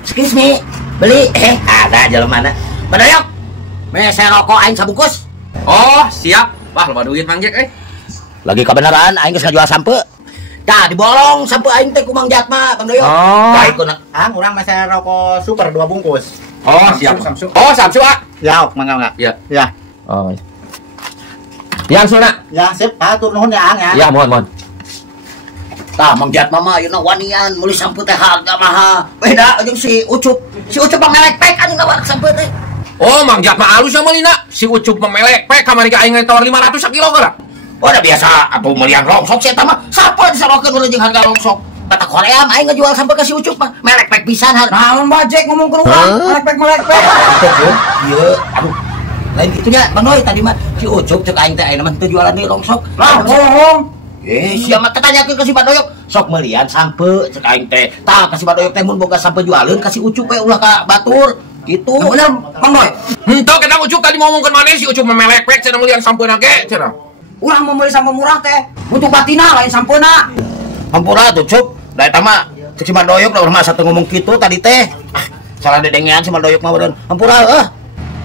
Excuse me, beli ada jalan mana? Badoyok, saya rokok aing sabungkus. Oh siap, wah loba duit Mang Jack Lagi kebenaran aing geus ngajual sampe. Tah dibolong sampe aing teh ku Mang Jatma, Bang Doyok. Oh. Tah ikuna. Urang mah saya rokok super 2 bungkus. Oh siap. Samsu. Oh Samsu Ya, mangga enggak? Ya. Ya. Oh. Yang Suna. Ya, sip. Atur nuhun ya, Ang ya. Ya, mohon. Tah Mang Jatma mah yeuna wanian meuli sampe teh harga mahal. Beda jeung si Ucup. Si Ucup mah melek-pek anjing ngawar sampe teh. Oh, Mang Jatma alus yang meulina. Si Ucup memelek pek kamari ka aing tawar 500 sakilo geura. Oh, udah biasa atuh melian rongsok si eta mah. Sapa disarokeun urang jeung harga rongsok. Kata Korea mah aing ngejual sampai ke si Ucup mah. Melek-pek pisan harga. Naon bajek ngomong ke urang? Melek-pek. Ieu, aduh. Lain gitunya, Bang Doy tadi mah si Ucup cek aing teh ayeuna mah teu jualan di rongsok. Lah, bohong. Sia mah tanyakeun ka si Badoyok, sok melian sampe cek aing teh. Tah ka si Badoyok teh mun boga sampe jualeun ka si Ucup we ulah ka batur. Gitu. Bener, Bang Doy. Henteu kita Ucup tadi ngomongkeun maneh si Ucup memelek pek cenah meuli yang sampeuna ge cenah. Urang mau meuli sampo murah teh. Untuk batina lain sampeuna. Hampura tuh Cup. Da eta mah cek si Badoyok da urang mah satu ngomong kitu tadi teh. Salah dedengean si Badoyok mah beureun. Hampura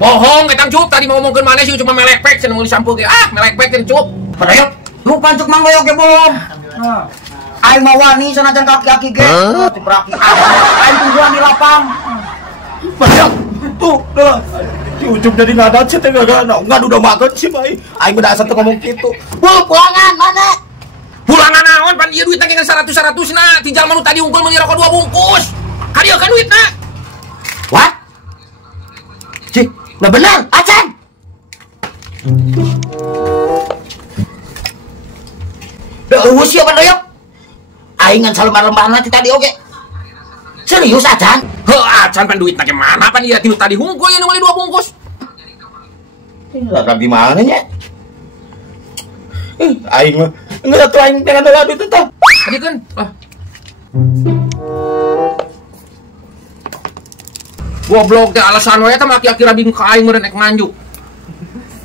Bohong kita Cup tadi ngomongkeun maneh si Ucup memelek pek cenah meuli sampo ge. Melek pek cenah Cup. Badoyok, Lu pancuk Mang Doyok ge bohong. Aing mah wani sanajan kaki-kaki ge. Cipraki. Aing tungguan di lapang. Badoyok. Tuh, si Ucup jadi ngadat sih teh ngadu dombakeun si bae. Aing udah asa teu ngomong kitu. Bu, pulangan mana? Pulangan naon pan ieu duitna ge 100-100 ti jalma nu tadi unggul meuli rokok 2 bungkus. Kadieu kan duitna. What? Cik, nah benar, Aceng. Eueus ya Badoyok. Aing ngan salembar-lembarna ti tadi oge. Serius Acan? Heuh, acan pan duitna ge mana pan ieu ti nu tadi hungkul ieu meuli 2 bungkus. Lah di mana nya? Aing mah enggak tuh aing teh ada duit teh. Kadieun. Goblok teh alasan we teh aki-aki rabing ka aing meureun ek nganjuk.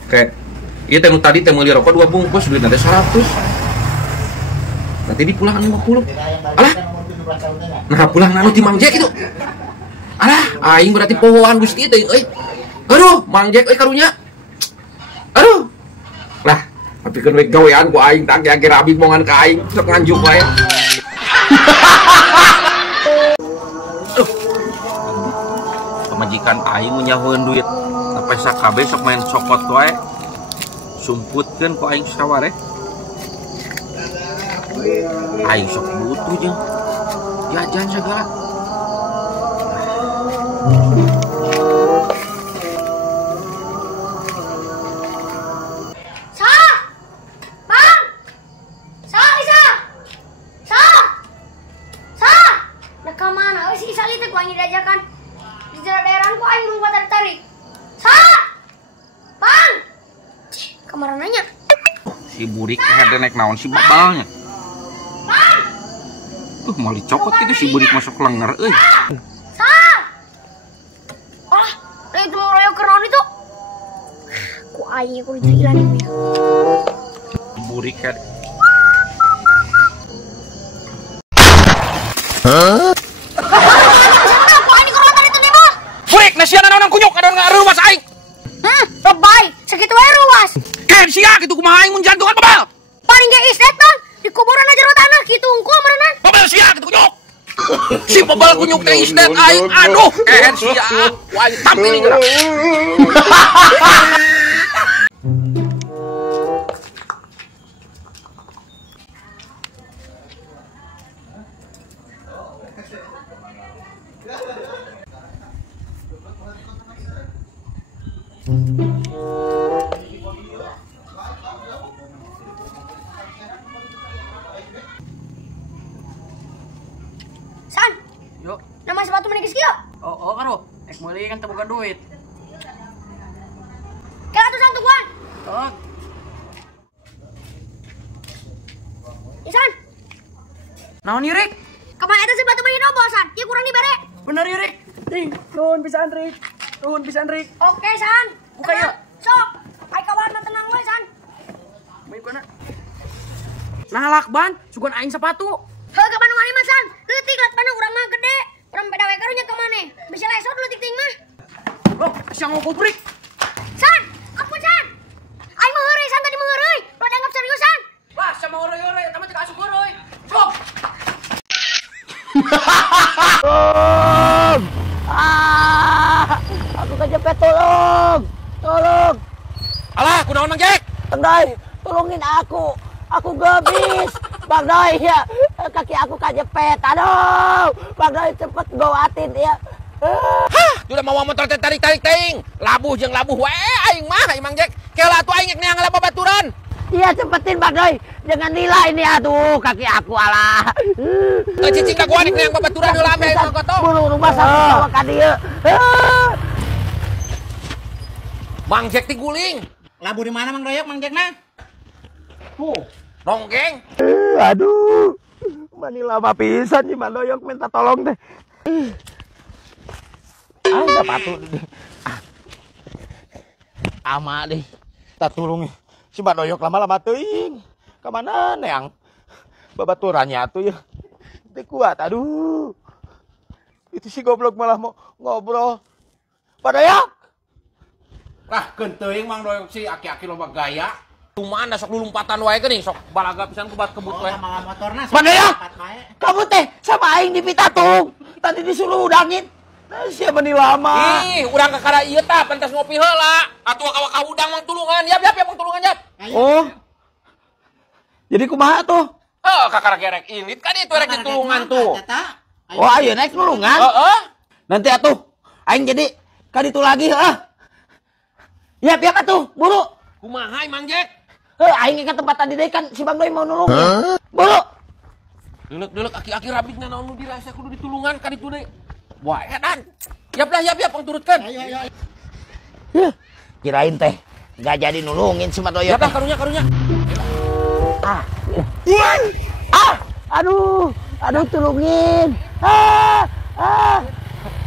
Oke. Ieu teh nu tadi teh meuli rokok 2 bungkus duitna teh 100. Nanti dipulang 50. Alah. Nah, pulang nanu ti Mang Jack itu. Alah, aing berarti pohoan Gusti teh euy. Aduh, Mang Jack euy karunya. Aduh. Lah, tapi kan we gawean ku aing tak kira abi mongan ka aing sok nganjuk wae. Pemajikan aing nyahoeun duit sampai sakabe sok main cokot wae. Sumputkeun ku aing saware. Aing sok butuh jeung jajan segala. Si burik teh naik naon si babalnya. Mau dicokot gitu si burik masuk lenger euy. Ah, itu mau royok keron itu. Ku aing ku diilan ini. Burik kan. Ku aing keron itu nih mah. Burik nasiana naon kunyuk ada ngaruh mas aing. Lebay, segitu wae ruas. Ken sia kitu kumaha aing mun jantungan babal. Paling ge isdet tong di kuburan aja tanah kitu unggul merenang. Babal sia kitu kunyuk. Si babal kunyuk teh isdet aing. Aduh, ken sia. Wah, tampil ini geura. San, Yuk. nama sepatu menikis kieu. Oh karo, ek meuli kan teu boga duit. Kira tuh satu guan. Oh, Isan, naon ieu Rik? kapan eta sepatu mah hidobol San? Ieu kurang dibere. Bener ieu Rik. Ting, nuhun pisan Rik. Nuhun pisan Rik. Oke San. Buka yuk. Sok. Ai kawan mah tenang we San. Baik kana. Nah lakban, sugan aing sepatu. Heuh ka Bandung mah San. Leutik lat Bandung urang mah Siang mau kubrik. San, ampun San. Aing mah heureuy San tadi mah heureuy. Lo dianggap seriusan. Wah, sama heureuy eta mah teu asup heureuy. Sok. Aku kejepit, tolong. Tolong. Alah, kunaon Mang Jack? Bang Doi, tolongin aku. Aku gebis. Bang Doi, ya. Kaki aku kejepit. Aduh. Bang Doi cepet gowatin ya. Hah, udah mau motor teh tarik-tarik teuing. Labuh jeung labuh wae aing mah, Mang Jack. Kela atuh aing neang ngala babaturan. Iya, cepetin Bang Doi. Jangan nilai ini, aduh, kaki aku alah. Cicing ka gua neang babaturan heula ame aing gotong. Bulu rumah sakit bawa ka dieu. Mang Jack diguling. Labu di mana Mang Doyok, Mang Jack mah? Tuh, nonggeng. Aduh. Mani lama pisan si Mang Doyok minta tolong teh. Sepatu deh. Ama deh. Tak tulung si Mang Doyok lama-lama teuing. Ka mana neang? Babaturannya atuh ya. Teu kuat, aduh. Itu si goblok malah mau ngobrol. Pak Doyok. Lah, geunteuing Mang Doyok si aki-aki loba gaya. Kumaha sok lulumpatan wae geuning, sok balaga pisan kubat kebut wae. Malah motorna. Pak Doyok. Kamu teh sama aing di Pitatung. Tadi disuruh udangin. Siapa nih lama? Ih, urang kakara ieu tah pentas ngopi heula. Atuh ka udang mang tulungan. Yap mang tulungan yap. Oh. Jadi kumaha tuh? Oh, kakara gerek ilit kan itu rek ditulungan tuh. Oh, ayo naik nulungan. Heeh. Nanti atuh aing jadi ka ditu lagi heeh. Yap atuh, buru. Kumaha Mang Jack? Aing ke tempat tadi deui kan si Bang Doi mau nulungin. Buru. Deulek aki-aki rabigna naon nu dirasa kudu ditulungan ka ditu deui. Wah, edan. Yap pangturutkeun. Ayo. Kirain teh enggak jadi nulungin si Bang Doi. Yap lah karunya. Aduh, tulungin.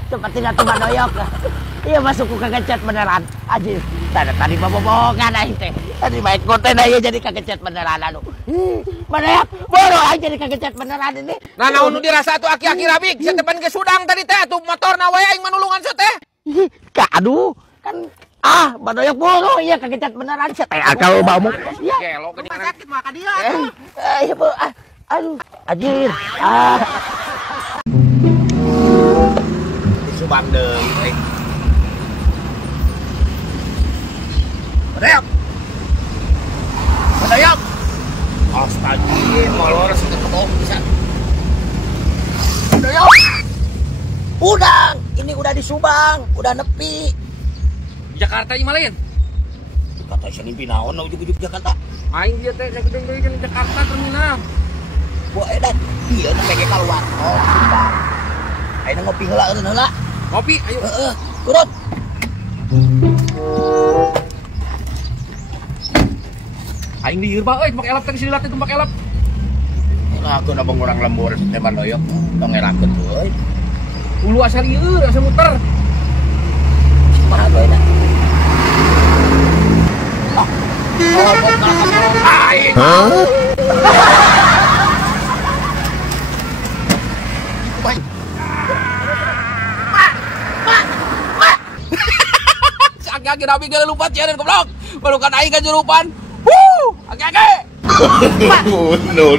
Cepetin atuh Bang Doyok. Iya masuk ku kagecat beneran. Anjir, tadi bobogogan aing teh. Tadi main konten aja jadi kagecat beneran aduh. Bang Doyok, baru aja jadi kagecat beneran ini. Nah, naon nu dirasa atuh aki-aki rabig? Satepan ke Sudang tadi teh atuh motorna wae aing manulungan sa teh. Aduh, kan Bang Doyok buru iya kagecat beneran sa teh. Kalau baumu. Iya. Gelo geuning Sakit mah ka dia. Iya, Bu. Aduh, anjir. Subang deui euy. Doyok. Doyok. Astagfirullah, molor sakit kebong pisan. Doyok. Udang, ini udah di Subang, udah nepi. Jakarta ieu mah lain. Kata sini pinaon ujug-ujug Jakarta. Aing dia teh gede deui di Jakarta terminal. Bo edan, ieu teh pege kaluar. Oh, Subang. Ayeuna ngopi heula eureun heula. Ngopi, ayo. Heeh, turun. Aing lieur ba euy, make elap teh silat itu make elap. Aku udah mengurang lembur teh Bang Doyok. Tong ngelakeun euy. Ulu asa lieur, asa muter. Kumaha doy na? Oh, aing. Aki-aki rabi gak lupa ciaran goblok. Balukan aing kajurupan. Aki-aki. No.